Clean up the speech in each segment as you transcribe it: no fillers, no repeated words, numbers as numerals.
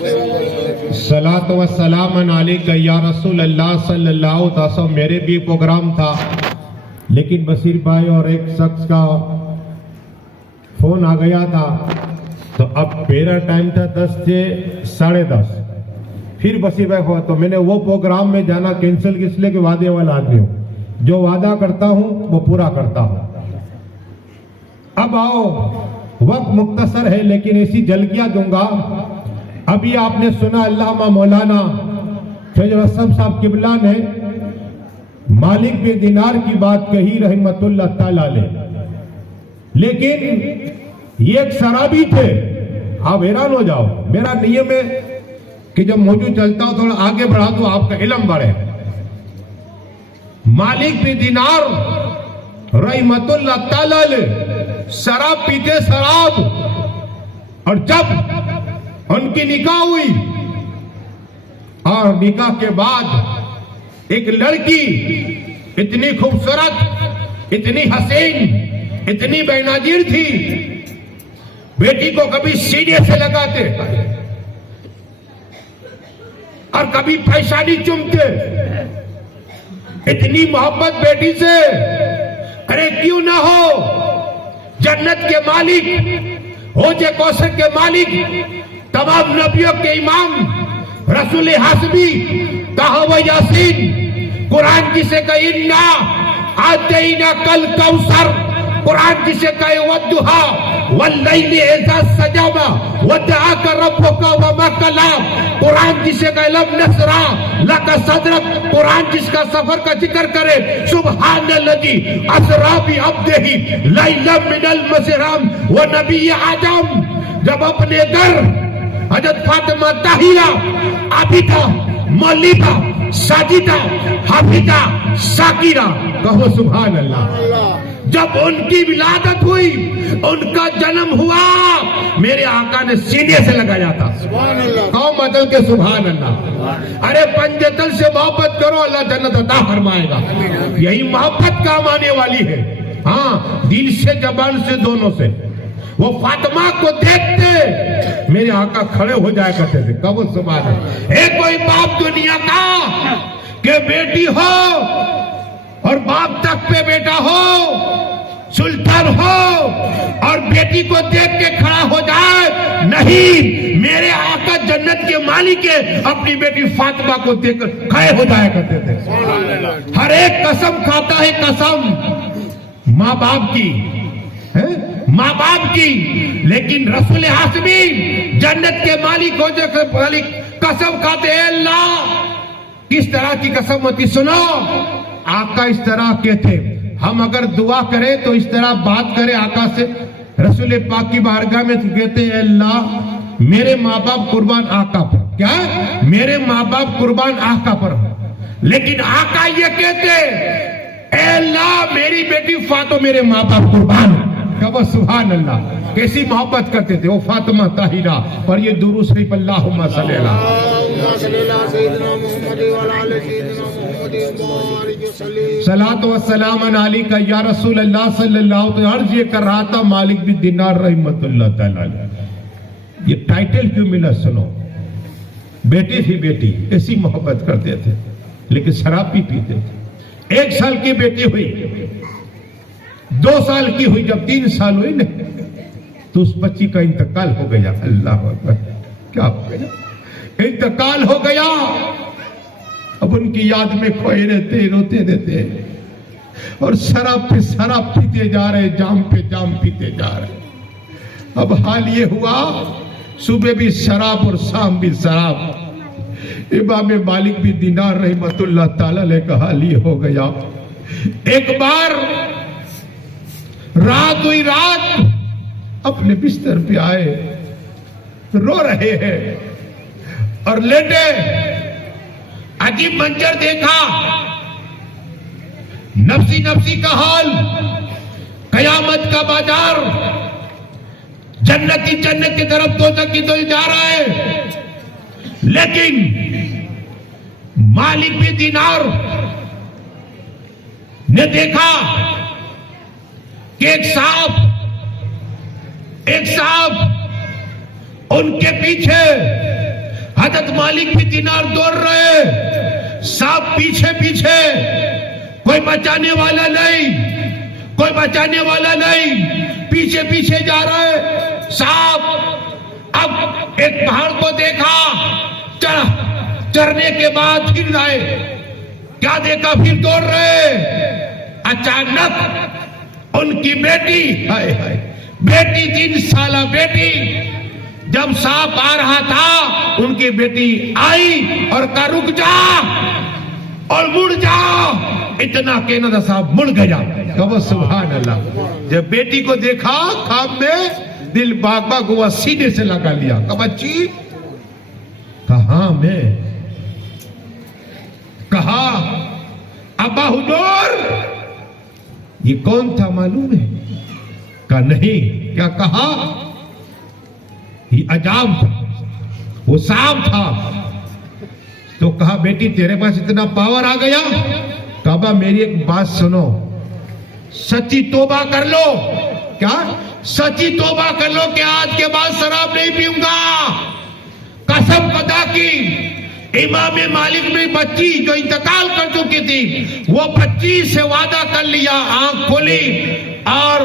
सलात व सलाम अलैका या रसूल अल्लाह सल्लल्लाहु अलैहि वसल्लम। मेरे भी प्रोग्राम था, लेकिन बशीर भाई और एक शख्स का फोन आ गया था, तो अब मेरा टाइम था 10 से 10:30। फिर बशीर भाई हुआ, तो मैंने वो प्रोग्राम में जाना कैंसिल, इसलिए कि वादे वाला आदमी हूँ, जो वादा करता हूँ वो पूरा करता हूँ। अब आओ, वक्त मुख्तसर है लेकिन ऐसी झलकियां दूंगा। अभी आपने सुना अल्लामा मौलाना फैजुल हसन साहब किबला ने मालिक बिन दिनार की बात कही रहमतुल्लाह ताला अलैह, लेकिन ये एक शराबी थे। आप हैरान हो जाओ। मेरा नियम है कि जब मौजूद चलता हो थोड़ा आगे बढ़ा दो, आपका इल्म बढ़े। मालिक बिन दिनार रहमतुल्लाह ताला अलैह शराब पीते, शराब। और जब उनकी निकाह हुई और निकाह के बाद एक लड़की इतनी खूबसूरत, इतनी हसीन, इतनी बेनजीर थी, बेटी को कभी सीने से लगाते और कभी पैशानी चूमते। इतनी मोहब्बत बेटी से। अरे क्यों ना हो, जन्नत के मालिक, होजे कौसर के मालिक, तमाम नबियों के इमाम, रसूल हासबी, तहव यासीन, कुरान जिसे कहे इन्ना आतैना कल कौसर, कुरान जिसे कहे वद्दुहा वल्लैली इज़ा सजा वदअका रब्बुका वमा कला, कुरान जिसे कहे लम नसरा लका सदरक, कुरान जिसका सफर का जिक्र करे सुब्हानल्लज़ी असरा बि अब्दिही लैलन मिनल मस्जिदिल व नबी आदम। जब अपने घर हजरत फातिमा ताहिरा, आबिदा, मौलिदा, साजिदा, हाफिजा, साकिरा, कहो सुभान अल्लाह। जब उनकी विलादत हुई, उनका जन्म हुआ, मेरे आका ने सीने से लगाया था। कौम बदल के सुभान अल्लाह। अरे पंजतल से मोहब्बत करो, अल्लाह जन्नत अता फरमाएगा। यही मोहब्बत काम आने वाली है। हाँ, दिल से, जबान से, दोनों से। वो फातिमा को देखते मेरे आका खड़े हो जाया करते थे। कब सुभान अल्लाह। एक कोई बाप दुनिया का के बेटी हो और बाप तक पे बेटा हो, सुल्तान हो, और बेटी को देख के खड़ा हो जाए, नहीं, मेरे आका जन्नत के मालिक है, अपनी बेटी फातिमा को देखकर खड़े हो जाया करते थे। हर एक कसम खाता है, कसम माँ बाप की है, माँ बाप की, लेकिन रसूल हासमी जन्नत के मालिक हो जाए, मालिक कसम खाते हैं। अल्लाह किस तरह की कसम होती सुनो। आका इस तरह कहते, हम अगर दुआ करें तो इस तरह बात करें आका से, रसूल पाक की बारगाह में कहते हैं, अल्लाह मेरे माँ बाप कुर्बान आका पर। क्या? मेरे माँ बाप कुर्बान आका पर। लेकिन आका ये कहते, अल्लाह मेरी बेटी फातो मेरे माँ बाप कुर्बान। कब सुभान अल्लाह। कैसी मोहब्बत करते थे वो फातिमा ताहिरा। पर ये दुरूद शरीफ अल्लाहुम्मा सल्ली अला सलात व सलाम अलैका या रसूल अल्लाह सल्लल्लाहु अलैहि वसल्लम। अर्ज ये कर रहा था मालिक बिन दिनार रहमतुल्लाह ताला अलैह। ये टाइटल क्यों मिला सुनो। बेटी थी, बेटी ऐसी मोहब्बत करते थे, लेकिन शराब भी पीते थे। 1 साल की बेटी हुई, 2 साल की हुई, जब 3 साल हुई ना, तो उस बच्ची का इंतकाल हो गया। अल्लाह अकबर। क्या हो गया? इंतकाल हो गया। अब उनकी याद में खोए रहते, रोते रहते, और शराब पे शराब पीते जा रहे, जाम पे जाम पीते जा रहे। अब हाल ये हुआ, सुबह भी शराब और शाम भी शराब। इमाम मालिक बिन दिनार रहमतुल्लाह ताला अलैह का हाल ये हो गया। एक बार रात हुई, रात अपने बिस्तर पे आए, रो रहे हैं और लेटे। अजीब मंजर देखा, नफसी नफसी का हाल, कयामत का बाजार, जन्नत की तरफ दोजख की तरफ जा रहा है। लेकिन मालिक बिन दिनार ने देखा कि एक सांप उनके पीछे हजरत मालिक भी दिनार दौड़ रहे, सांप पीछे पीछे, कोई बचाने वाला नहीं, कोई बचाने वाला नहीं, पीछे पीछे जा रहे सांप। अब एक पहाड़ को देखा, चढ़ने के बाद फिर आए, क्या देखा, फिर दौड़ रहे। अचानक उनकी बेटी, हाय हाय, बेटी 3 साल बेटी, जब सांप आ रहा था उनकी बेटी आई और कहा रुक जा और मुड़ जा। इतना कहना था, साहब मुड़ गया। कहो सुभान अल्लाह। जब बेटी को देखा ख्वाब में, दिल बाग बाग हुआ, सीने से लगा लिया। कहा बच्ची, कहा मैं, कहा अब्बा हुजूर, ये कौन था मालूम है? कहा नहीं। क्या कहा? ये अजाब था, वो सांप था। तो कहा बेटी तेरे पास इतना पावर आ गया? कहा मेरी एक बात सुनो, सच्ची तौबा कर लो। क्या? सच्ची तौबा कर लो कि आज के बाद शराब नहीं पीऊंगा। कसम खुदा की, इमाम मालिक में बच्ची जो इंतकाल कर चुकी थी, वो बच्ची से वादा कर लिया, आंख खोली और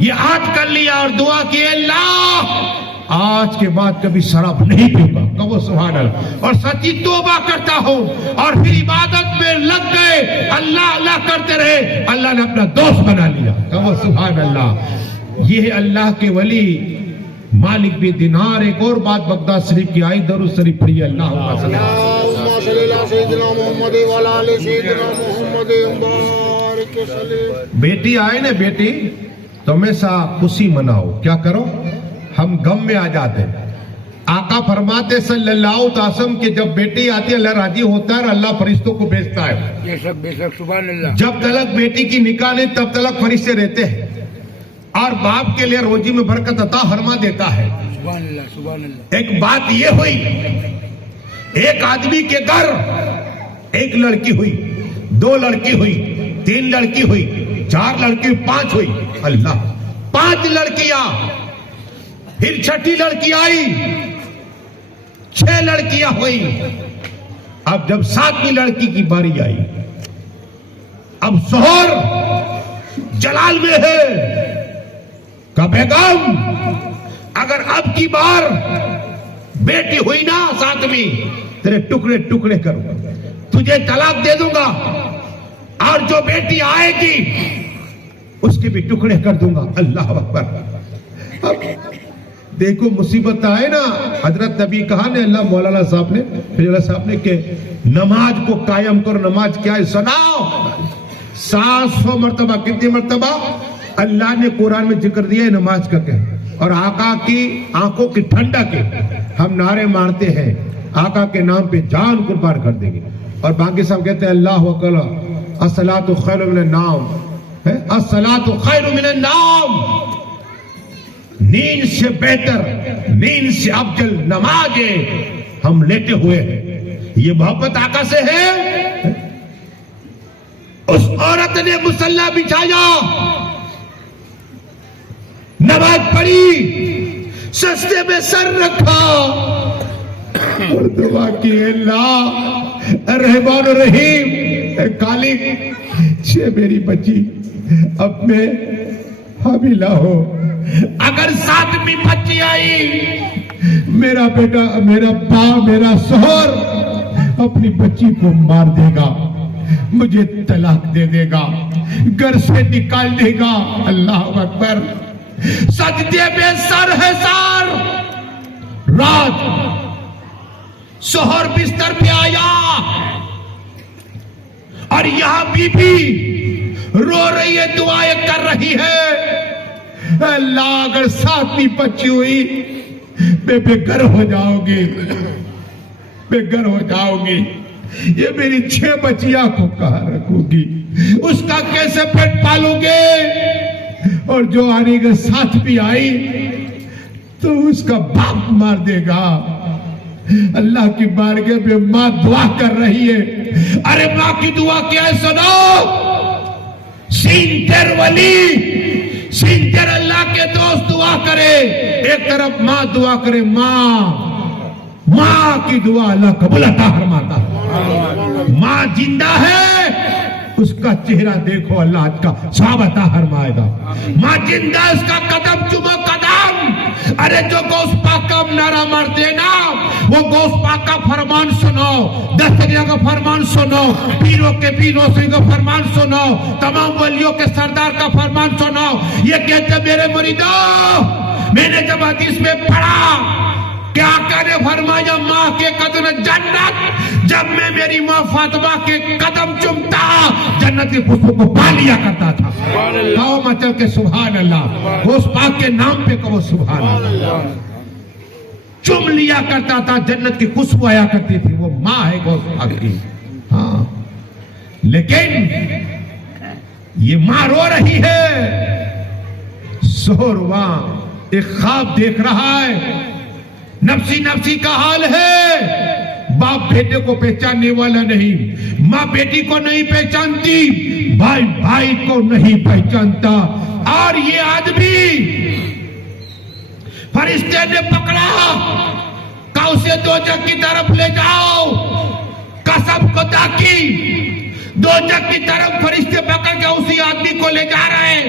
ये आज कर लिया और दुआ की, अल्लाह आज के बाद कभी शराब नहीं पीऊंगा। कहो सुभान अल्लाह। और सच्ची तौबा करता हूं। और फिर इबादत में लग गए, अल्लाह अल्लाह करते रहे, अल्लाह ने अपना दोस्त बना लिया। कहो सुभान अल्लाह। ये है अल्लाह के वली मालिक भी दिनार। एक और बात बगदाद शरीफ की आई, दरूद शरीफ पढ़िए। अल्लाह बेटी आए ना, बेटी तो हमेशा खुशी मनाओ। क्या करो, हम गम में आ जाते। आका फरमाते सल्लल्लाहु अलैहि वसल्लम कि जब बेटी आती है अल्लाह राजी होता है और अल्लाह फरिश्तों को भेजता है। बेशक सुभान अल्लाह। जब तलक बेटी की निकाह नहीं तब तलक फरिश्ते रहते हैं और बाप के लिए रोजी में बरकत अता फरमा देता है। सुभान अल्लाह, सुभान अल्लाह। एक बात ये हुई, एक आदमी के घर एक लड़की हुई, 2 लड़की हुई, 3 लड़की हुई, 4 लड़की, 5 हुई। अल्लाह, 5 लड़कियां, फिर 6ठी लड़की आई, 6 लड़कियां हुई। अब जब 7वीं लड़की की बारी आई, अब शोहर जलाल में है। का बेगम, अगर अब की बार बेटी हुई ना 7वीं, तेरे टुकड़े टुकड़े करूंगा, तुझे तलाक दे दूंगा और जो बेटी आएगी उसके भी टुकड़े कर दूंगा। अल्लाह अकबर। अब देखो मुसीबत आए ना, हजरत नबी कहा ने, अल्लाह मौलाना साहब ने, फिर साहब ने के नमाज को कायम करो। नमाज क्या है सुनाओ। 700 मरतबा, कितनी मरतबा अल्लाह ने कुरान में जिक्र दिया है नमाज का। क्या और आका की आंखों की ठंडक के हम नारे मारते हैं, आका के नाम पे जान कुर्बान कर देंगे। और बाकी सब कहते हैं अल्लाह अकबर, अस्सलातु खैरु मिनन नाम है, अस्सलातु खैरु मिनन नाम। नींद से बेहतर, नींद से अफजल नमाज है। हम लेटे हुए हैं, ये मोहब्बत आका से है। उस औरत ने मुसल्ला बिछाया, नमाज पढ़ी, सस्ते में सर रखा और दुआ की, अल्लाह रहमान रहीम कालिक, छे मेरी बच्ची अब मैं हामिला हो। अगर 7वीं बच्ची आई, मेरा बेटा, मेरा बाप, मेरा शोहर अपनी बच्ची को मार देगा, मुझे तलाक दे देगा, घर से निकाल देगा। अल्लाह अकबर। सजदे में सर है सर। रात शोहर बिस्तर पे आया और यहां बीबी रो रही है, दुआएं कर रही है। अल्लाह अगर 7वीं बच्ची हुई, बेघर हो जाओगी, बेघर हो जाओगी। ये मेरी 6 बच्चियां को कहां रखूंगी, उसका कैसे पेट पालूंगे। और जो आने के साथ भी आई तो उसका बाप मार देगा। अल्लाह की बारगाह में मां दुआ कर रही है। अरे मां की दुआ क्या है सुनो। सीनतेर वली, सीनतेर अल्लाह के दोस्त दुआ करे, एक तरफ मां दुआ करे, मां माँ की दुआ अल्लाह कबूल अता फरमाता है। माँ जिंदा है, उसका चेहरा देखो, अल्लाह का सवाब अता फरमाएगा। माँ जिंदा, उसका कदम चुमो कदम। अरे जो गौस पाक का नारा मारते ना, वो गौस पाक का फरमान सुनो, दस्तगिया का फरमान सुनो, पीरों के पीरों से का फरमान सुनो, तमाम वलियों के सरदार का फरमान सुनो। ये कहते मेरे मुरीदों, मैंने जब हदीस में पढ़ा क्या करे, फरमाया माँ के कदम जन्नत। जब मैं मेरी माँ फातिमा के कदम चुमता, जन्नत की खुशबू को पा लिया करता था। कहो मचल के सुभान अल्लाह, उस पाक के नाम पे कहो सुभान अल्लाह। चुम लिया करता था, जन्नत की खुशबू आया करती थी। वो माँ है गौस पाक की। हाँ, लेकिन ये माँ रो रही है। सोहरवा एक ख्वाब देख रहा है, नफसी नफसी का हाल है। बाप बेटे को पहचानने वाला नहीं, माँ बेटी को नहीं पहचानती, भाई भाई को नहीं पहचानता। और ये आदमी फरिश्ते ने पकड़ा, का उसे दोजख की तरफ ले जाओ। कसम खुदा की, दोजख की तरफ फरिश्ते पकड़ के उसी आदमी को ले जा रहे हैं।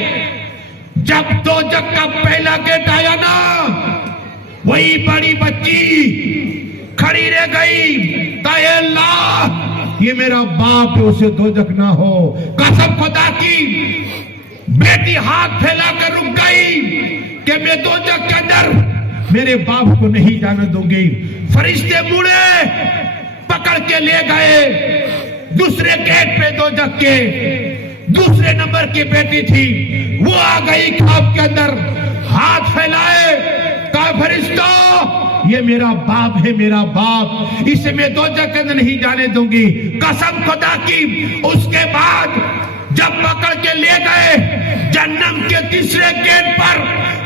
जब दोजख का पहला गेट आया ना, वही बड़ी बच्ची खड़ी रह गई। अल्लाह, ये मेरा बाप है, उसे दोजख ना हो। कसम खुदा की, बेटी हाथ फैलाकर रुक गई कि मैं दोजख के अंदर मेरे बाप को नहीं जाने दूंगी। फरिश्ते मुड़े, पकड़ के ले गए दूसरे गेट पे। दोजख के दूसरे नंबर की बेटी थी, वो आ गई ख्वाब के अंदर, हाथ फैलाए, कहा फरिश्तों, ये मेरा बाप है, मेरा बाप, इसे मैं दोजख के अंदर नहीं जाने दूंगी। कसम खुदा की, उसके बाद जब पकड़ के ले गए, जन्नत के तीसरे गेट पर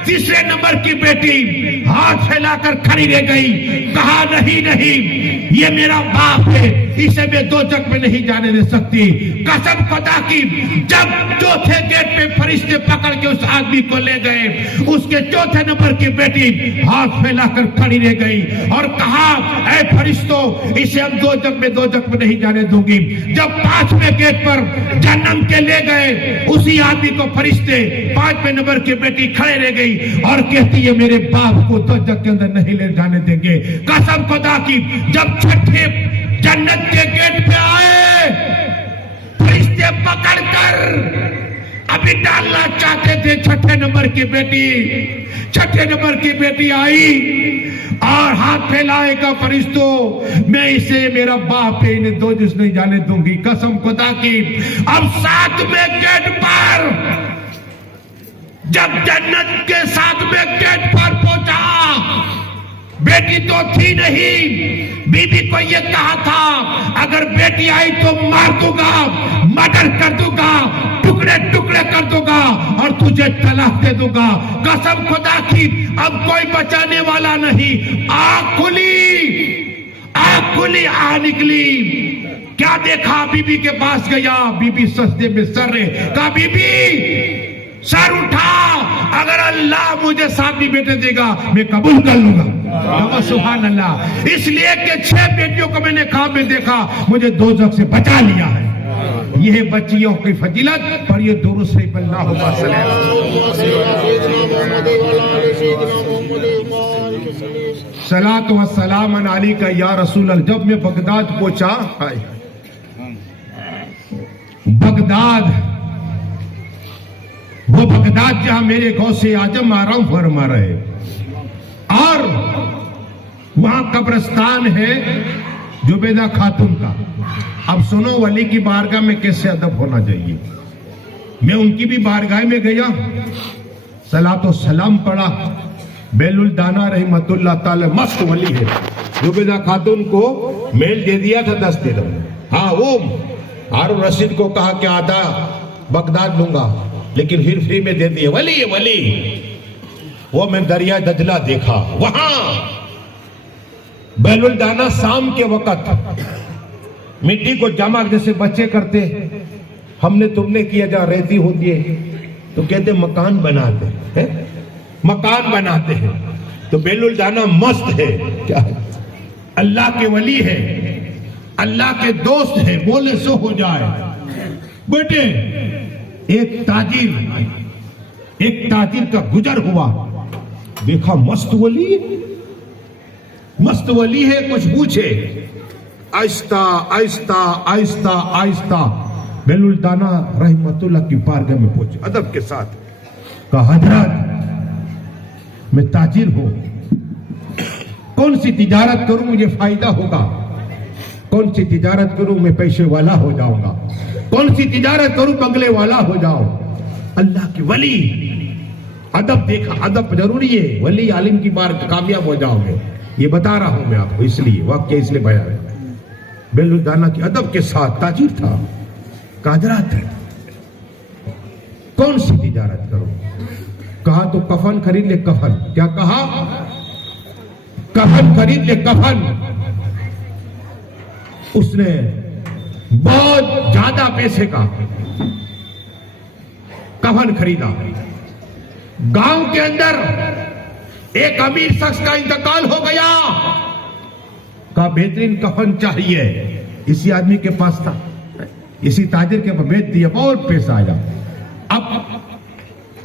तीसरे नंबर की बेटी हाथ फैलाकर खड़ी रह गई। कहा नहीं नहीं, ये मेरा बाप है, इसे मैं दोजख में नहीं जाने दे सकती। कसम खुदा की, जब चौथे गेट पे फरिश्ते पकड़ के उस आदमी को ले गए, उसके चौथे नंबर की बेटी हाथ फैलाकर खड़ी रह गई और कहा, ऐ फरिश्तों, इसे हम दोजख में नहीं जाने दूंगी। जब पांचवें गेट पर जन्नत के ले गए, उसी आदमी को फरिश्ते पांचवें नंबर की बेटी खड़े रह गई और कहती है मेरे बाप को दोजख के अंदर नहीं ले जाने देंगे। कसम खुदा की, जब छठे जन्नत के गेट पे आए, फरिश्ते पकड़कर अभी डालना चाहते थे छठे नंबर की बेटी। छठे नंबर की बेटी आई और हाथ फैलाएगा, फरिश्तों, मैं इसे मेरा बाप है, इन्हें दोजख नहीं जाने दूंगी। कसम खुदा की, अब सातवें गेट पर, जब जन्नत के सातवें गेट पर पहुंचा, बेटी तो थी नहीं। बीबी को यह कहा था, अगर बेटी आई तो मार दूंगा, मर्डर कर दूंगा, टुकड़े टुकड़े कर दूंगा और तुझे तलाक दे दूंगा। कसम खुदा की, अब कोई बचाने वाला नहीं। आग खुली, आ निकली। क्या देखा, बीबी के पास गया, बीबी सस्ते में सर है। कहा बीबी, सर उठा, अगर अल्लाह मुझे शादी बेटे देगा मैं कबूल कर लूंगा। सुभान अल्लाह। इसलिए कि 6 बेटियों को मैंने ख्वाब में देखा, मुझे दोजख से बचा लिया है। यह बच्चियों की फजीलत। पर ये दुरूद शरीफ अल्लाहुम्मा सलातो व सलाम अलैका या रसूल अल्लाह। जब मैं बगदाद पहुंचा, बगदाद, वो बगदाद जहां मेरे गौसे आजम आराम फरमा रहे, और वहां कब्रिस्तान है जुबैदा खातून का। अब सुनो, वली की बारगाह में कैसे अदब होना चाहिए। मैं उनकी भी बारगाह में गया, सलातो सलाम पढ़ा। बेलुल दाना रहमतुल्लाह ताला मस्त वली है, जुबैदा खातून को मेल दे दिया था 10 दिन। हाँ, वो हारून रशीद को कहा कि आधा बगदाद लूंगा, लेकिन फिर फ्री में दे दिए। वली है वली। वो मैं दरिया दजला देखा, वहां बेलुल दाना शाम के वक्त मिट्टी को जमा जैसे बच्चे करते, हमने तुमने किया, जहां रेती होती है तो कहते मकान बनाते हैं, मकान बनाते हैं। तो बेलुल दाना मस्त है, क्या है? अल्लाह के वली है, अल्लाह के दोस्त है, बोले सो हो जाए। बेटे एक ताजिर का गुजर हुआ, देखा मस्त वली है, कुछ पूछे, आहिस्ता आहिस्ता आहिस्ता आहिस्ता बेलुल दाना रहमतुल्लाह की बारगाह में पहुंचे अदब के साथ। कहा हजरत मैं ताजिर हूं, कौन सी तिजारत करूं मुझे फायदा होगा, कौन सी तिजारत करूं मैं पैसे वाला हो जाऊंगा, कौन सी तिजारत करूं बंगले वाला हो जाऊं। अल्लाह की वली, अदब देखा, अदब जरूरी है, वली आलिम की बार कामयाब हो जाओगे, ये बता रहा हूं मैं आपको, इसलिए वाक्य इसलिए बयान। बेलुल दाना की अदब के साथ ताजिर था, कादरात है, कौन सी तिजारत करूं। कहा तो कफन खरीद ले, कफन। क्या कहा? कफन खरीद ले, कफन। उसने बहुत ज्यादा पैसे का कफन खरीदा। गांव के अंदर एक अमीर शख्स का इंतकाल हो गया, का बेहतरीन कफन चाहिए, इसी आदमी के पास था, इसी ताजिर के पास बेच दिया, बहुत पैसा आया।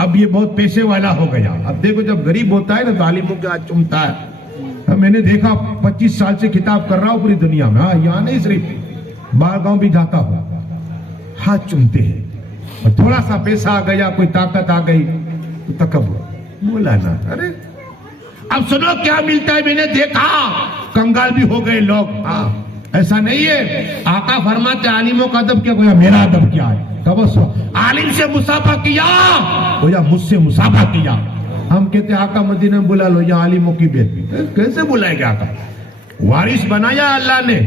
अब ये बहुत पैसे वाला हो गया। अब देखो जब गरीब होता है ना तो आलिमों के हाथ चूमता है। मैंने देखा 25 साल से किताब कर रहा हूं पूरी दुनिया में, हाँ यहाँ नहीं सिर्फ बाहर गांव भी जाता हूं, हाथ चूमते हैं। और थोड़ा सा पैसा आ गया, कोई ताकत आ गई तो तकब्बुर, बोला ना। अरे अब सुनो क्या मिलता है, मैंने देखा कंगाल भी हो गए लोग। हाँ ऐसा नहीं है, आका फरमाते आलिमों का अदब क्या, मेरा अदब क्या है। कब आलिम से मुसाफा किया, मुझसे मुसाफा किया। हम कहते आका मदीने में बुला लो, या आलिमों की बेटी कैसे बुलाएगा आका? वारिस बनाया अल्लाह ने,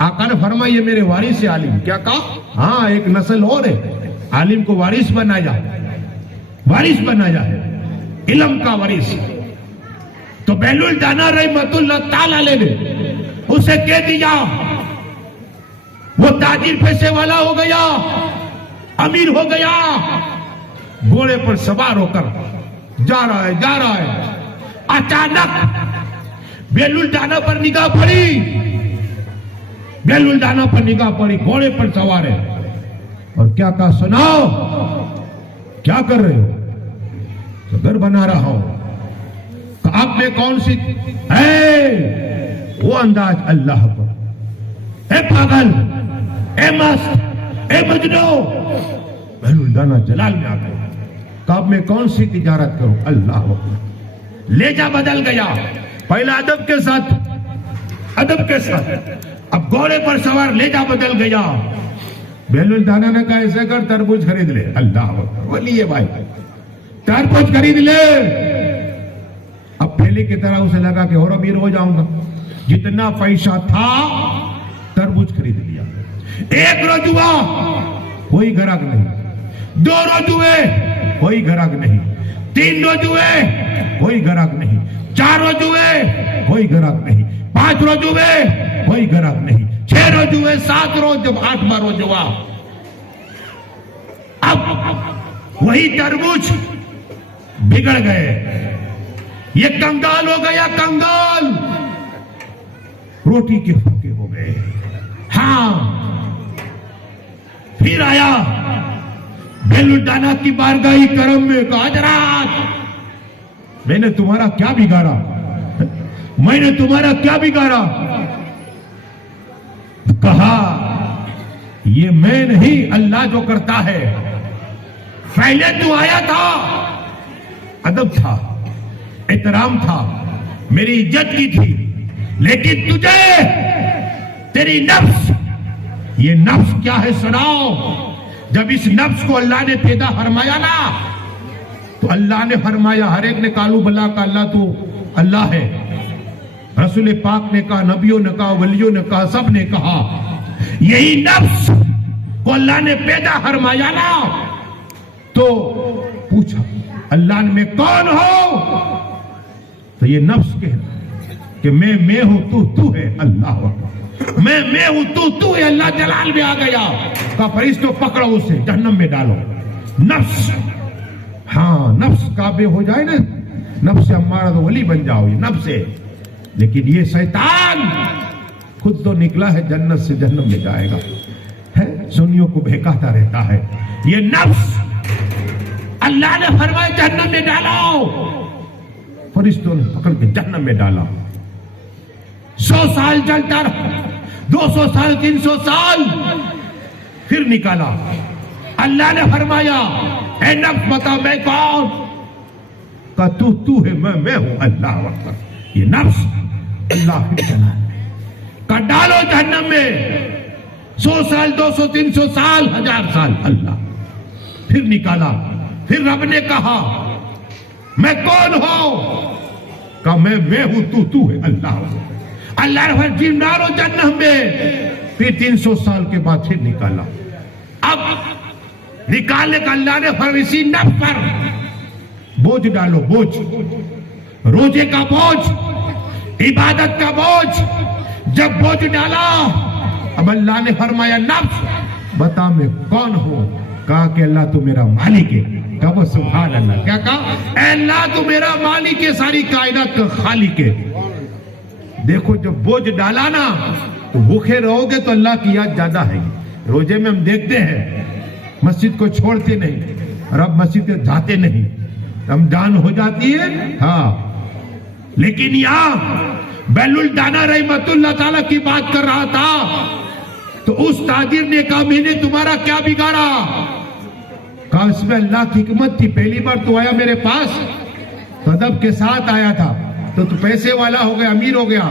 आका ने फरमाया ये मेरे वारिस है आलिम। क्या कहा? हाँ एक नस्ल और है, आलिम को वारिस बनाया है, इल्म का वारिस। तो बेलुल दाना रहमतुल्लाह ताला ने उसे कह दिया, वो ताजिर पैसे वाला हो गया, अमीर हो गया, घोड़े पर सवार होकर जा रहा है। अचानक बेलुल दाना पर निगाह पड़ी, घोड़े पर सवार है। और क्या कहा? सुनाओ क्या कर रहे हो? तो घर बना रहा हूं। आप में कौन सी है? वो अंदाज अल्लाह पर, ए पागल, ए मस्त, ए मजनू। बेलुल दाना जलाल में आ गए। कब मैं कौन सी तिजारत करूं? अल्लाह अकबर। लेजा बदल गया, पहला अदब के साथ, अब घोड़े पर सवार लेजा बदल गया। बेलुल दाना ने कहा ऐसे कर, तरबूज खरीद ले। अल्लाह अकबर, बोलिए भाई तरबूज खरीद ले। अब पहले की तरह उसे लगा कि और अमीर हो जाऊंगा, जितना पैसा था तरबूज खरीद लिया। एक रोज हुआ, कोई ग्राहक नहीं। 2 रोज हुए, कोई ग्राहक नहीं। 3 रोज हुए, कोई ग्राहक नहीं। 4 रोज हुए, कोई ग्राहक नहीं। 5 रोज हुए, कोई ग्राहक नहीं। 6 रोज हुए, 7 रोज, जब 8वां रोज हुआ, अब वही तरबूज बिगड़ गए। ये कंगाल हो गया, कंगाल, रोटी के भूखे हो गए। हाँ फिर आया बेलुल दाना की बारगाही करम में, कहा हजरात मैंने तुम्हारा क्या बिगाड़ा, कहा ये मैं नहीं, अल्लाह जो करता है। पहले तू आया था, अदब था, एहतराम था, मेरी इज्जत की थी, लेकिन तुझे तेरी नफ्स, ये नफ्स क्या है सुनाओ। जब इस नफ्स को अल्लाह ने पैदा फरमाया ना, तो अल्लाह ने फरमाया, हर एक ने कालू बल्ला का अल्लाह तो अल्लाह है, रसूल पाक ने कहा, नबियों ने कहा, वलियों ने कहा, सब ने कहा, यही नफ्स को अल्लाह ने पैदा फरमाया ना। तो पूछा अल्लाह ने मैं कौन हो? तो ये नफ्स कह कि मैं हूं, तू है। अल्लाह मैं हूं, तू है। अल्लाह जलाल में आ गया, का फरिश्तों पकड़ो उसे, जहन्नम में डालो। नफ्स, हाँ नफ्स काबे हो जाए ना, नफ्स से हमारा तो वली बन जाओ। ये नफ्स है, लेकिन ये शैतान खुद तो निकला है जन्नत से जहन्नम में जाएगा, है सुन्नियों को बहकाता रहता है। ये नफ्स अल्लाह ने फरमाया जहन्नम में डालो, फरिश्तों ने पकड़ के जहन्नम में डाला। 100 साल चलता रहा, 200 साल, 300 साल, फिर निकाला। अल्लाह ने फरमाया ए नफ्स बता मैं कौन? का तू है, मैं हूं अल्लाह अकबर। ये नफ्स अल्लाह फिर चला का डालो जहन्नम में। 100 साल, 200, 300 साल, 1000 साल, अल्लाह फिर निकाला। फिर रब ने कहा मैं कौन हूं? का मैं हूं, तू है अल्लाह। अल्लाह ने फिर जिम डालो जहन्नम में। फिर 300 साल के बाद फिर निकाला। अब निकालने का अल्लाह ने फिर इसी नफ्स पर बोझ डालो, बोझ, रोजे का बोझ, इबादत का बोझ। जब बोझ डाला, अब अल्लाह ने फरमाया नफ्स बता मैं कौन हूं? कहा कि अल्लाह तू मेरा मालिक है। कहा सुभान अल्लाह। क्या कहा? अल्लाह तू मेरा मालिक है, सारी कायनात का खालिक है। देखो जब बोझ डाला ना, तो भूखे रहोगे तो अल्लाह की याद ज्यादा है। रोजे में हम देखते हैं मस्जिद को छोड़ते नहीं, और अब मस्जिद के जाते नहीं, रमजान हो जाती है। हाँ, लेकिन यहां बैलुल दाना रहमतुल्लाह ताला की बात कर रहा था, तो उस ताजिर ने कहा मैंने तुम्हारा क्या बिगाड़ा? कहा इसमें अल्लाह की हिकमत थी। पहली बार तो आया मेरे पास, अदब के साथ आया था, तो तू पैसे वाला हो गया, अमीर हो गया,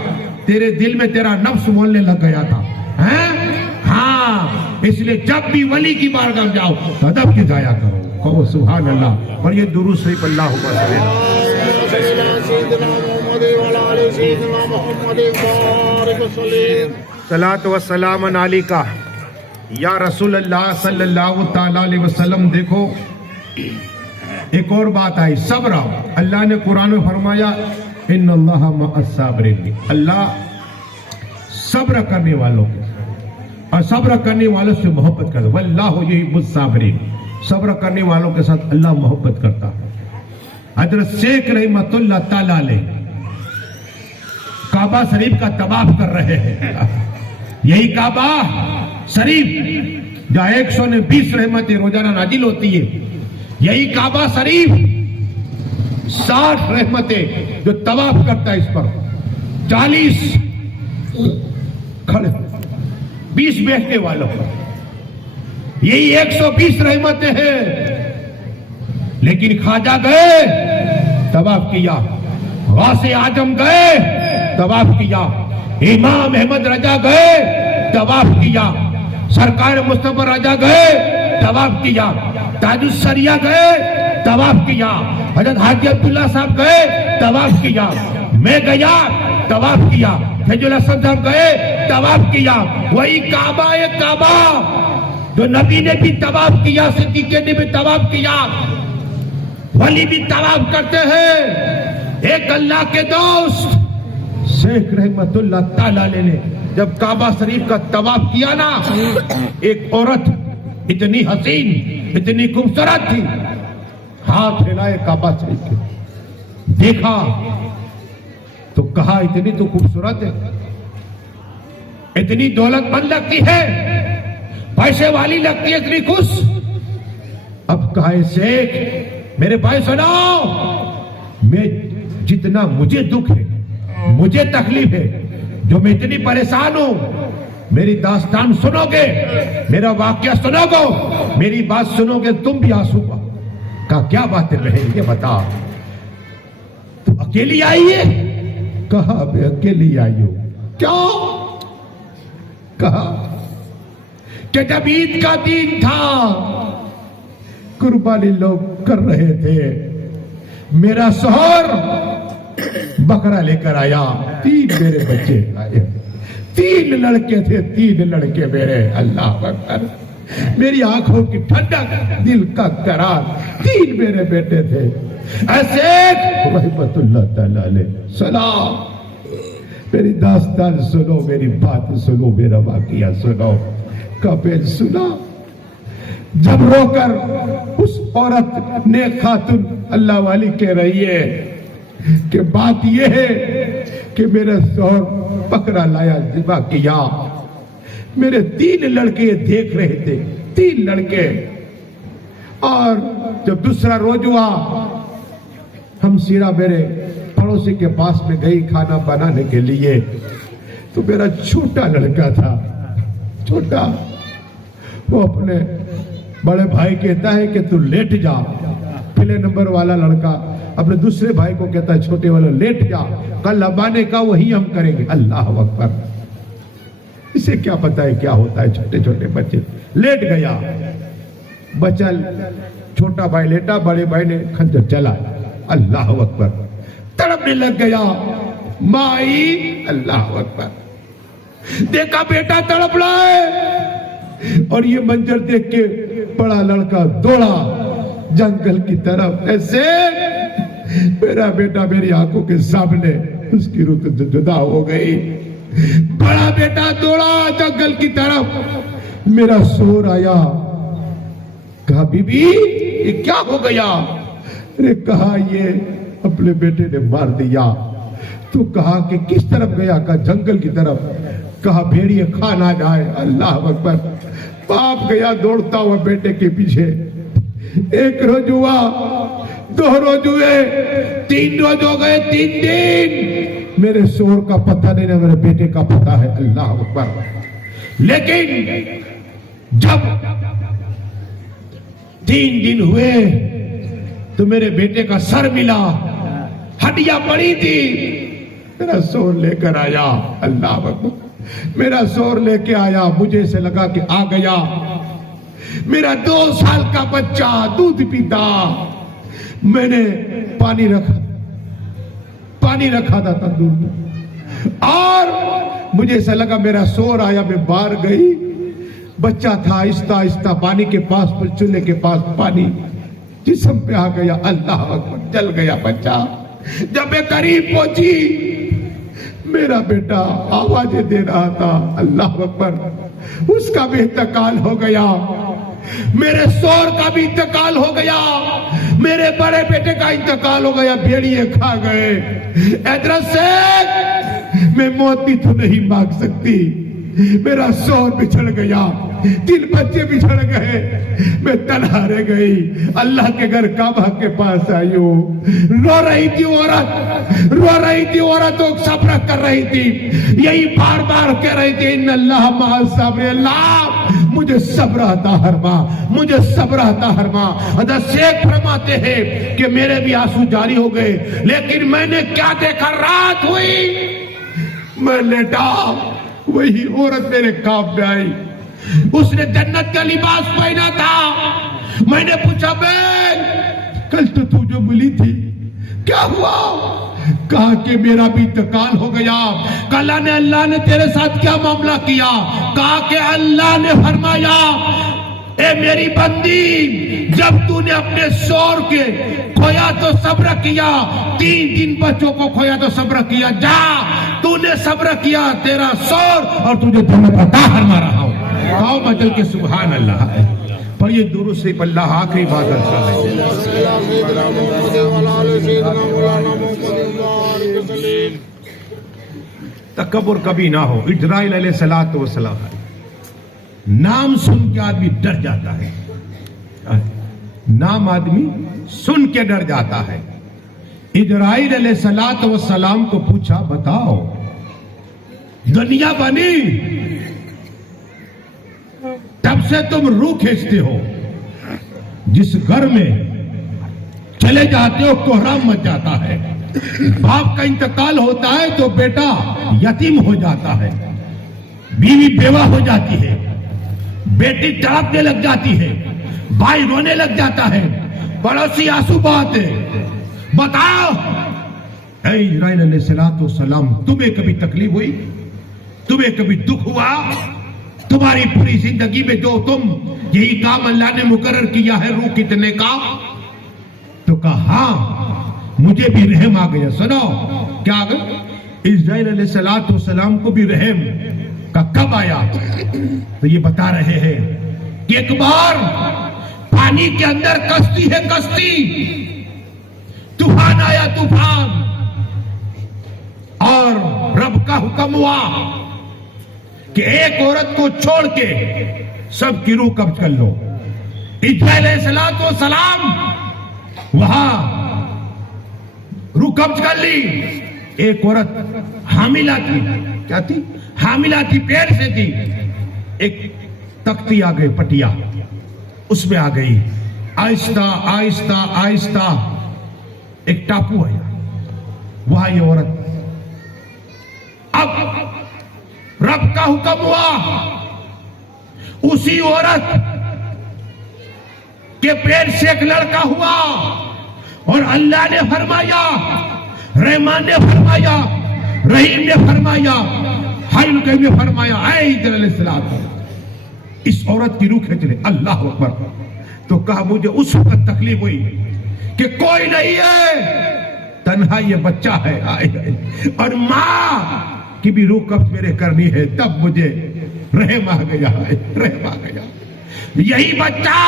तेरे दिल में तेरा नफ्स बोलने लग गया था, हैं? हाँ, इसलिए जब भी वली की बारगाह में जाओ तो अदब के जाया करो। कहो सुभान अल्लाह। और ये दुरूद शरीफ अल्लाह सलात व सलाम अलैका या रसूल अल्लाह सल्लल्लाहु ताला अलैहि वसल्लम। देखो एक और बात आई, सब्र। अल्लाह ने कुरान में फरमाया इन्नल्लाह मअस साबिरीन, अल्लाह सब्र करने वालों के और सब्र करने वालों से मोहब्बत करता है। वल्लाहु युहिब्बुस साबिरीन, सब्र करने वालों के साथ अल्लाह मोहब्बत करता है। हजरत शेख रहमतुल्लाह ताला अलैह काबा शरीफ का तवाफ कर रहे हैं। यही काबा शरीफ जहाँ 120 रहमतें रोजाना नाजिल होती है, यही काबा शरीफ 60 रहमतें जो तवाफ करता है इस पर, 40 खड़े 20 बैठने वालों पर, यही 120 रहमतें हैं। लेकिन ख्वाजा गए तवाफ किया, गौसे आजम गए तवाफ किया, इमाम अहमद रजा गए तवाफ किया, सरकार मुस्तफा रजा गए तवाफ किया, ताजुस सरिया गए तवाफ किया, हजरत हाजी अब्दुल्ला साहब गए तवाफ किया, मैं गया तवाफ किया, फैजुल हसन साहब गए तवाफ किया। वही काबा है, काबा जो नबी ने भी तवाफ किया, सिद्दीक ने भी तवाफ किया, वली भी तवाफ करते हैं। एक अल्लाह के दोस्त शेख रहमतुल्लाह ताला अलैह ने जब काबा शरीफ का तवाफ किया ना, एक औरत इतनी हसीन, इतनी खूबसूरत थी, हाथ हिलाए काबा शरीफ के, देखा तो कहा इतनी तो खूबसूरत है, इतनी दौलतमंद लगती है, पैसे वाली लगती है, इतनी खुश। अब कहा शेख मेरे भाई सुनाओ, मैं जितना मुझे दुख है, मुझे तकलीफ है, जो मैं इतनी परेशान हूं, मेरी दास्तान सुनोगे, मेरा वाक्य सुनोगे, मेरी बात सुनोगे, तुम भी आंसू का क्या बात है बहन, ये बता। तुम अकेली आई है? कहा मैं अकेली आई हूं। क्यों? कहा कि जब ईद का दिन था, कुर्बानी लोग कर रहे थे, मेरा शौहर बकरा लेकर आया, 3 मेरे बच्चे आए, 3 लड़के थे, 3 लड़के मेरे, अल्लाह अकबर, मेरी आंखों की ठंडक, दिल का करार, 3 मेरे बेटे थे। ऐसे रहमतुल्लाह ताला अलैह सलाम, मेरी दास्तान सुनो, मेरी बात सुनो, मेरा वाकिया सुनो। कपिल सुना जब रोकर उस औरत ने खातून अल्लाह वाली कह रही है, कि बात यह है कि मेरा शौहर बकरा लाया, ज़िबा किया। मेरे 3 लड़के देख रहे थे, 3 लड़के। और जब दूसरा रोज हुआ, हम सीरा मेरे पड़ोसी के पास में गई खाना बनाने के लिए, तो मेरा छोटा लड़का था, छोटा, वो अपने बड़े भाई कहता है कि तू लेट जा। पहले नंबर वाला लड़का अपने दूसरे भाई को कहता है छोटे वाला लेट जा, कल अबाने का वही हम करेंगे। अल्लाह अकबर। इसे क्या पता है क्या होता है, छोटे छोटे बच्चे। लेट गया, बचल छोटा भाई लेटा, बड़े भाई ने खंजर चला। अल्लाह अकबर। तड़पने लग गया, माई। अल्लाह अकबर। देखा बेटा तड़प रहा है, और ये मंजर देख के बड़ा लड़का दौड़ा जंगल की तरफ। ऐसे मेरा बेटा मेरी आंखों के सामने, उसकी रूह तो जुदा हो गई। बड़ा बेटा दौड़ा जंगल की तरफ। मेरा शोर आया, कहा बीबी ये क्या हो गया? अरे कहा ये अपने बेटे ने मार दिया। तो कहा कि किस तरफ गया? कहा जंगल की तरफ। कहा भेड़िए खा ना जाए। अल्लाह अकबर। बाप गया दौड़ता हुआ बेटे के पीछे। 1 रोज हुआ, 2 रोज हुए, 3 रोज हो गए, 3 दिन। मेरे शोर का पता नहीं ना मेरे बेटे का पता है। अल्लाह अकबर। लेकिन जब 3 दिन हुए तो मेरे बेटे का सर मिला, हड्डियां पड़ी थी। मेरा शोर लेकर आया। अल्लाह अकबर। मेरा शोर लेके आया, मुझे से लगा कि आ गया। मेरा 2 साल का बच्चा दूध पीता। मैंने पानी रखा था तंदूर में, और मुझे ऐसा लगा मेरा शोर आया, मैं बाहर गई। बच्चा था, आहिस्ता आहिस्ता पानी के पास, चूल्हे के पास पानी जिस्म पे आ गया। अल्लाह अकबर। जल गया बच्चा। जब मैं करीब पहुंची, मेरा बेटा आवाजें दे रहा था। अल्लाह अकबर। उसका भी इंतकाल हो गया, मेरे शोर का भी इंतकाल हो गया, मेरे बड़े बेटे का इंतकाल हो गया। भेड़िए खा गए। इधर से मैं मौत भी तो नहीं मांग सकती। मेरा शोर बिछड़ गया, 3 बच्चे बिछड़ गए, मैं तनहा रह गई। अल्लाह के घर काबा के पास आई हूँ। रो रही थी औरत, तो सब्र कर रही थी। यही बार बार कह रही थी, इन अल्लाह मअस सब्र। अल्लाह मुझे सब्र अता फरमा, मुझे सब्र अता फरमा। हज़रत शेख फरमाते हैं कि मेरे भी आंसू जारी हो गए। लेकिन मैंने क्या देखा? रात हुई, मैं लेटा, वही औरत मेरे काम में आई। उसने जन्नत का लिबास पहना था। मैंने पूछा, बहन कल तो तू जो मिली थी क्या हुआ? कहा कि मेरा भी इंतकाल हो गया। कल अल्लाह ने तेरे साथ क्या मामला किया? कहा कि अल्लाह ने फरमाया, ए मेरी बंदी, जब तूने अपने शोर के खोया तो सब्र किया, 3 दिन बच्चों को खोया तो सब्र किया। जा, तूने सब्र किया, तेरा शोर और तुझे जन्नत अता फरमा रहा हूं। आओ बदल के सुभान अल्लाह पर ये दुरूद से अल्लाह आखिरी बात तकब्बुर कभी ना हो। इजराइल अलैहिस्सलातु वस्सलाम, नाम सुन के आदमी डर जाता है। नाम आदमी सुन के डर जाता है। इजराइल अलैहिस्सलातु वस्सलाम को पूछा, बताओ दुनिया बनी तब से तुम रूह खींचते हो। जिस घर में चले जाते हो कोहराम मच जाता है। बाप का इंतकाल होता है तो बेटा यतीम हो जाता है, बीवी बेवा हो जाती है, बेटी तड़पने लग जाती है, भाई रोने लग जाता है, पड़ोसी आंसू बहाते। बताओ इजराइल अलैहिस्सलातु वस्सलाम, तुम्हें कभी तकलीफ हुई? तुम्हें कभी दुख हुआ? तुम्हारी पूरी जिंदगी में जो तुम यही काम अल्लाह ने मुकर्रर किया है रूह कितने का? तो कहा हाँ, मुझे भी रहम आ गया। सुनो क्या आ गया? इजराइल अलैहिस्सलातु वस्सलाम को भी रहम का कब आया? तो ये बता रहे हैं कि एक बार पानी के अंदर कश्ती है, कश्ती, तूफान आया, तूफान और रब का हुक्म हुआ कि एक औरत को छोड़ के सबकी रूह कब्ज कर लो। इस्राइल वहां रूह कब्ज कर ली। एक औरत हामिला थी, क्या थी? हामिला थी, पैर से थी। एक तख्ती आ गई, पटिया उसमें आ गई। आहिस्ता आहिस्ता आहिस्ता एक टापू आया, वहां ये औरत। अब रब का हुक्म हुआ, उसी औरत के पैर से एक लड़का हुआ और अल्लाह ने फरमाया, रहमान ने फरमाया, रहीम ने फरमाया, हल ने फरमाया, इस औरत की रूह खींच ले। अल्लाह अकबर। तो कहा मुझे उस वक्त तकलीफ हुई कि कोई नहीं है, तन्हा ये बच्चा है, और मां की भी रूह कब्ज मेरे करनी है। तब मुझे रहम आ गया है, रहम आ गया। यही बच्चा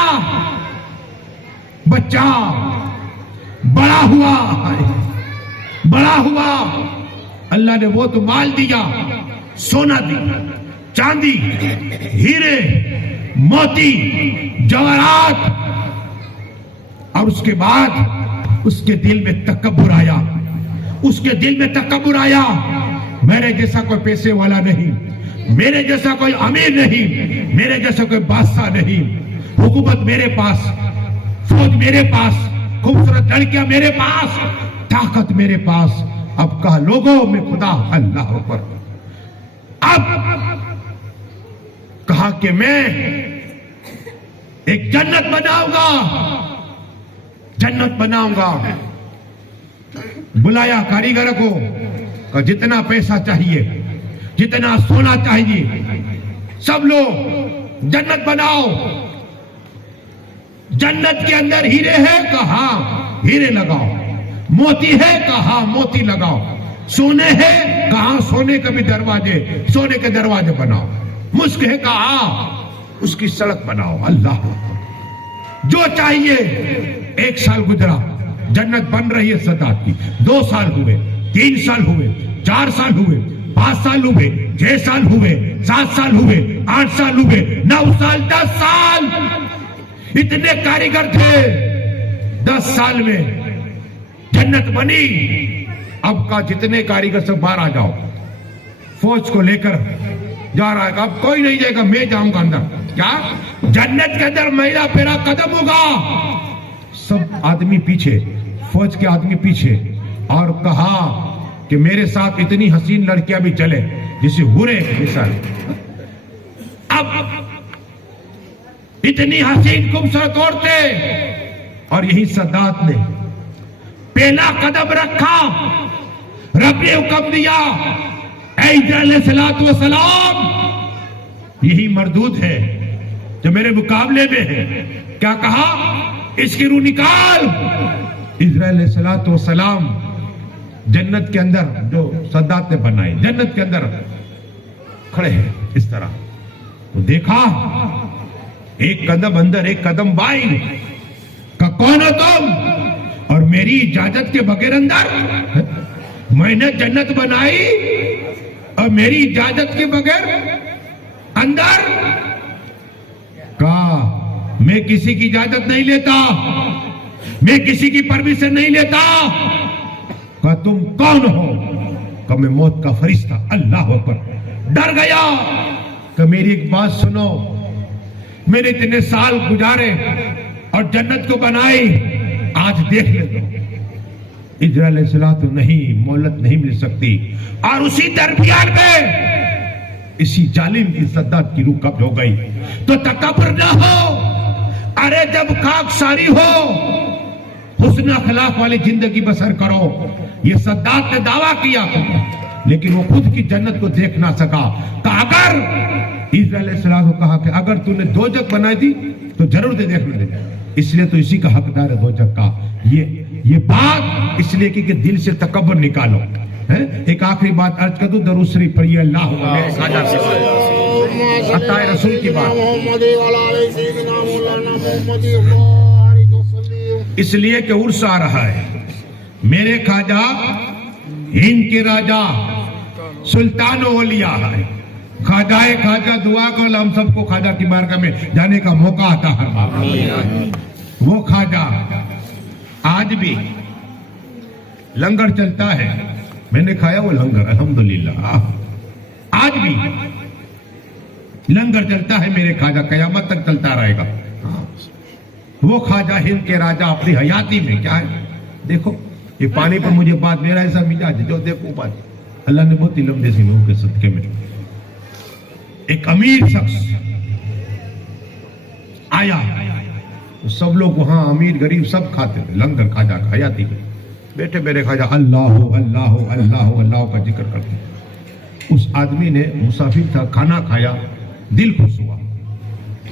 बड़ा हुआ, बड़ा हुआ। अल्लाह ने वो तो माल दिया, सोना दिया, चांदी, हीरे, मोती, जवाहरात। और उसके बाद उसके दिल में तकब्बुर आया, उसके दिल में तकब्बुर आया। मेरे जैसा कोई पैसे वाला नहीं, मेरे जैसा कोई अमीर नहीं, मेरे जैसा कोई बादशाह नहीं। हुकूमत मेरे पास, फौज मेरे पास, खूबसूरत लड़कियां मेरे पास, ताकत मेरे पास। अब कहा लोगों में खुदा, अल्लाह अकबर। अब कहा कि मैं एक जन्नत बनाऊंगा, जन्नत बनाऊंगा। बुलाया कारीगर को, कहा जितना पैसा चाहिए, जितना सोना चाहिए, सब लोग जन्नत बनाओ। जन्नत के अंदर हीरे हैं, कहा हीरे लगाओ। मोती है, कहा मोती लगाओ। सोने है, कहा सोने के भी दरवाजे, सोने के दरवाजे बनाओ। मुस्क है, कहा उसकी सड़क बनाओ। अल्लाह जो चाहिए। 1 साल गुजरा, जन्नत बन रही है सदात की। 2 साल हुए, 3 साल हुए, 4 साल हुए, 5 साल हुए, 6 साल हुए, 7 साल हुए, 8 साल हुए, 9 साल, 10 साल। इतने कारीगर थे। 10 साल में जन्नत बनी। अब का जितने कारीगर सब बाहर आ जाओ। फौज को लेकर जा रहा है, अब कोई नहीं जाएगा, मैं जाऊंगा अंदर। क्या जन्नत के अंदर मेरा पेरा कदम होगा। सब आदमी पीछे, फौज के आदमी पीछे। और कहा कि मेरे साथ इतनी हसीन लड़कियां भी चले जिसे हुरे मिसाल। अब इतनी हसीन खूबसूरत औरतें। और यही सदात ने पहला कदम रखा। रब ने हुक्म दिया, सलाम, यही मरदूद है जो मेरे मुकाबले में है। क्या कहा? इसकी रूह निकाल। इस्राइल सलाम जन्नत के अंदर जो सद्दात ने बनाई, जन्नत के अंदर खड़े हैं इस तरह। तो देखा, एक कदम अंदर, एक कदम बाहर। का कौन हो तुम? और मेरी इजाजत के बगैर अंदर? मैंने जन्नत बनाई और मेरी इजाजत के बगैर अंदर? कहा मैं किसी की इजाजत नहीं लेता, मैं किसी की परमिशन नहीं लेता। कहा तुम कौन हो? कहा मैं मौत का फरिश्ता। अल्लाह अकबर। डर गया। कहा मेरी एक बात सुनो, मैंने इतने साल गुजारे और जन्नत को बनाई, आज देख ले दो। इस्राइल तो नहीं, मोहलत नहीं मिल सकती। और उसी दरमियान में इसी जालिम की सद्दात की रूह कब्ज हो गई। तो तकब्बुर ना हो। अरे जब खाकसारी हो, हुस्न अखलाक वाली जिंदगी बसर करो। ये सद्दात ने दावा किया, लेकिन वो खुद की जन्नत को देख ना सका। तो अगर इस्राइल को कहा कि अगर तूने दोजख बनाई थी तो जरूर दे देखने दे, इसलिए तो इसी का हकदार है दोजख का। ये बात इसलिए कि दिल से तकब्बुर निकालो। है? एक आखिरी बात अर्ज कर दूं, दरूद शरीफ पढ़िए। अल्लाह रसूल की बात, इसलिए कि उर्स आ रहा है। मेरे खाजा हिंद के राजा सुल्तान ओलिया है। खाजाए खाजा दुआ को हम सबको खाजा की बारगाह में जाने का मौका आता है। वो खाजा आज भी लंगर चलता है, मैंने खाया वो लंगर अल्हम्दुलिल्लाह। आज भी लंगर चलता है मेरे खाजा, कयामत तक चलता रहेगा। वो खाजा हिंद के राजा अपनी हयाती में क्या है, देखो ये पानी पर मुझे बात, मेरा ऐसा मिजाज है जो देखो बात, अल्लाह ने बहुत इल्म देसी लोगों के सदके में एक अमीर शख्स आया, तो सब लोग वहां अमीर गरीब सब खाते थे लंगर खाजा हयाती में, बैठे मेरे खाजा अल्लाह अल्लाह अल्लाह अल्लाह का जिक्र करते। उस आदमी ने, मुसाफिर था, खाना खाया, दिल खुश हुआ,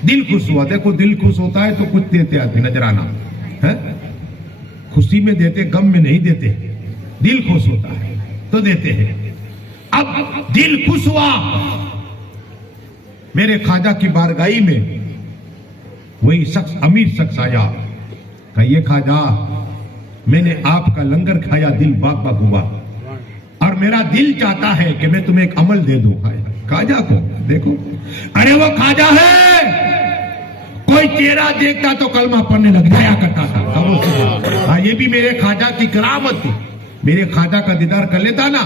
दिल खुश हुआ। देखो दिल खुश होता है तो कुछ देते आदमी, नजराना है, खुशी में देते, गम में नहीं देते। दिल खुश होता है तो देते हैं। अब दिल खुश हुआ, मेरे खाजा की बारगाही में वही शख्स, अमीर शख्स आया, कहा ये खाजा मैंने आपका लंगर खाया, दिल बाग बाग हुआ और मेरा दिल चाहता है कि मैं तुम्हें एक अमल दे दूं। खाजा को देखो, अरे वो खाजा है, कोई चेहरा देखता तो कलमा पढ़ने लग जाया करता था। हाँ, ये भी मेरे खाजा की करामत थी। मेरे खाजा का दीदार कर लेता ना,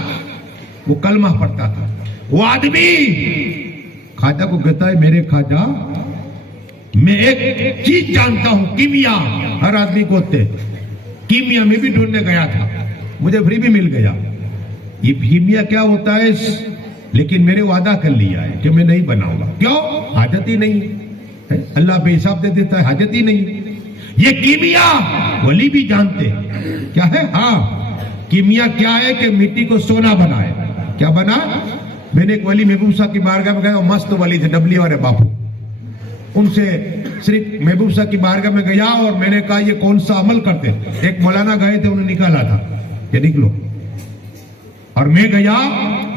वो कलमा पढ़ता था। वो आदमी खाजा को कहता है, मेरे खाजा मैं एक चीज जानता हूं, कीमिया। हर आदमी को होते, कीमिया में भी ढूंढने गया था, मुझे फ्री भी मिल गया। ये कीमिया क्या होता है, लेकिन मेरे वादा कर लिया है कि मैं नहीं बनाऊंगा। क्यों? हाजत ही नहीं है, अल्लाह बेहिसाब दे देता है, हाजत ही नहीं। ये कीमिया वली भी जानते क्या है। हाँ, कीमिया क्या है कि मिट्टी को सोना बनाए। क्या बना? मैंने एक वली महबूब साहब की बारगाह में गया, मस्त वली थे, डबली वाले बापू। उनसे सिर्फ महबूब साहब की बारगाह में गया और मैंने कहा ये कौन सा अमल करते। एक मौलाना गए थे, उन्हें निकाला था ये निकलो, और मैं गया,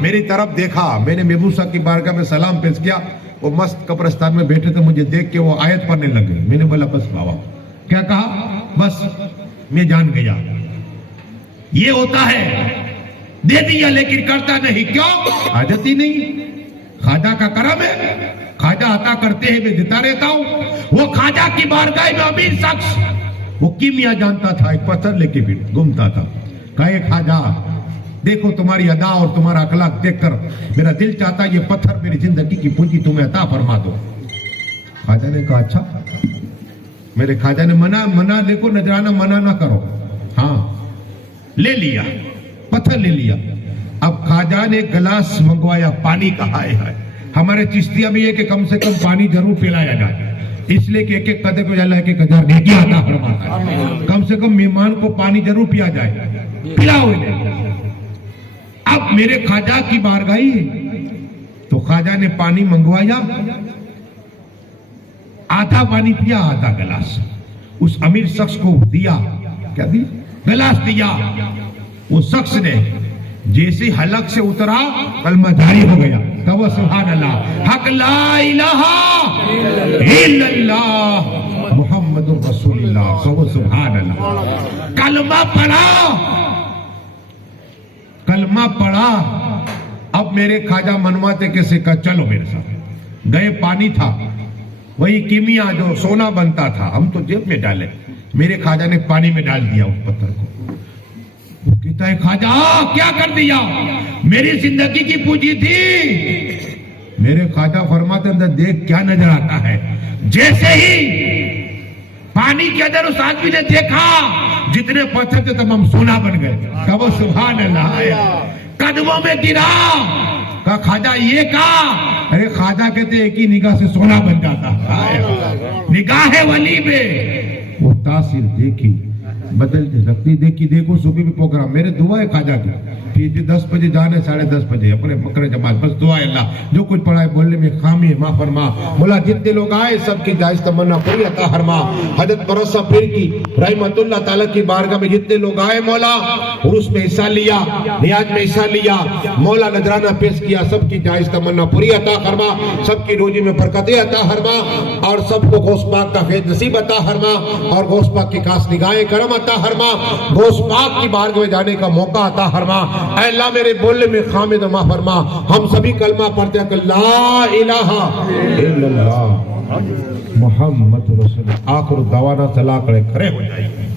मेरी तरफ देखा, मैंने महबूब साहब की बारगाह में सलाम पेश किया। वो मस्त कब्रिस्तान में बैठे थे, मुझे देख के वो आयत पढ़ने लगे। मैंने बोला बस बाबा, क्या कहा? बस मैं जान गया ये होता है, दे दिया लेकिन करता नहीं। क्यों? आदत ही नहीं। खाजा का करम है, खाजा अता करते हैं, मैं देता रहता हूं। वो खाजा की बारगाह में अमीर शख्स, वो कीमिया जानता था, एक पत्थर लेके भी घूमता था। कहे खाजा देखो तुम्हारी अदा और तुम्हारा अखलाक देखकर मेरा दिल चाहता है ये पत्थर मेरी जिंदगी की पूंजी तुम्हें अता फरमा दो। खाजा ने कहा अच्छा। मेरे खाजा ने मना देखो नजराना, मना ना करो। हाँ, ले लिया, पत्थर ले लिया। अब खाजा ने गिलास मंगवाया पानी का। है हमारे चिश्तिया में ये कि कम से कम पानी जरूर पिलाया जाए, इसलिए कि एक एक कदर को एक एक हजार नेकी अता फरमाता है। कम से कम मेहमान को पानी जरूर पिया जाए, पिलाओ इन्हें। अब मेरे खाजा की बारगाही है, तो खाजा ने पानी मंगवाया, आधा पानी पिया, आधा गिलास उस अमीर शख्स को दिया। क्या दिया? गिलास दिया। वो शख्स ने जैसे हलक से उतरा, कलमा जारी हो गया। कहो सुभान अल्लाह, हक ला इलाहा इल्लल्लाह मुहम्मदुर रसूलुल्लाह। कहो सुभान अल्लाह। कलमा पढ़ा, कलमा पढ़ा। अब मेरे खाजा मनवाते कैसे का, चलो मेरे साथ गए। पानी था, वही कीमिया जो सोना बनता था, हम तो जेब में डाले, मेरे खाजा ने पानी में डाल दिया उस पत्थर को। वो कहता है खाजा क्या कर दिया, मेरी जिंदगी की पूंजी थी। मेरे खाजा फरमाते अंदर देख क्या नजर आता है। जैसे ही पानी के अंदर उस आदमी ने देखा, जितने पत्थर थे तमाम सोना बन गए। कहो सुभान अल्लाह। कदमों में गिरा, कहा खाजा ये कहा। अरे खाजा कहते एक ही निगाह से सोना बन जाता। निगाह वली में वो तासीर देखी, बदल सकती देखी। देखो सुबह भी प्रोग्राम, मेरे दुआ है खाजा की, फिर 10 बजे जाने, 10:30 बजे अपने बकरे जमात, बस दुआ है अल्लाह जो कुछ पढ़ा है बोलने में खामी है मां फरमा। बोला जितने लोग आए सबकी जायज तमन्ना पूरी अता फरमा। हजरत बरसा पीर की रहमतुल्लाह ताला की बारगाह में जितने लोग आए मौला, उर्स में हिस्सा लिया, नियाज में हिस्सा लिया, मौला नजराना पेश किया, सबकी जायज तमन्ना पूरी अता फरमा, सबकी रोजी में बरकतें अता फरमा और सबको गौस पाक का फैज़ नसीब अता फरमा और गौस पाक की खास निगाहें करम अता फरमा, गोश पाक की बारगाह में जाने का मौका अता फरमा। ऐ अल्लाह मेरे बोलने में खामिद मा फरमा। हम सभी कलमा पढ़ते हैं कि ला इलाहा इल्लल्लाह मुहम्मद रसूल। आखिर दवाना सलाह खड़े हो जाए।